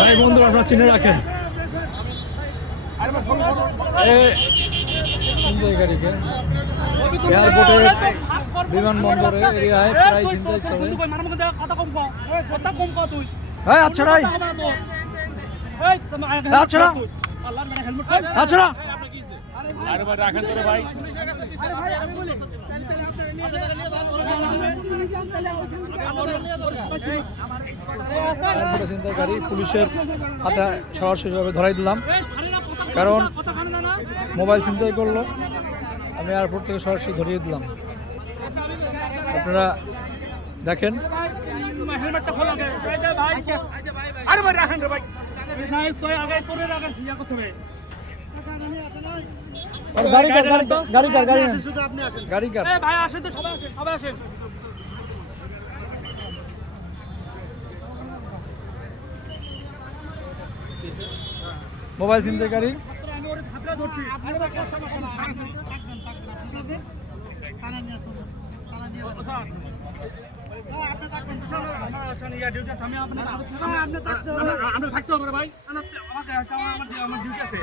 ভাই বন্ধু আপনারা চিনে রাখেন এয়ারপোর্টের বিমানবন্দরে এরিয়ায় প্রায় চিন্তায় চলে। হ্যাঁ আচ্ছা রাই আচ্ছা আচ্ছা রাখেন তো ভাই ছিনতাইকারী পুলিশের হাতে সরাসরিভাবে ধরাই দিলাম, কারণ মোবাইল ছিনতাই করলো, আমি এয়ারপোর্ট থেকে সরাসরি ধরিয়ে দিলাম। আপনারা দেখেন মোবাইল ছিনতাইকারী থাকতে হবে ভাই, আমার ডিউটি আছে।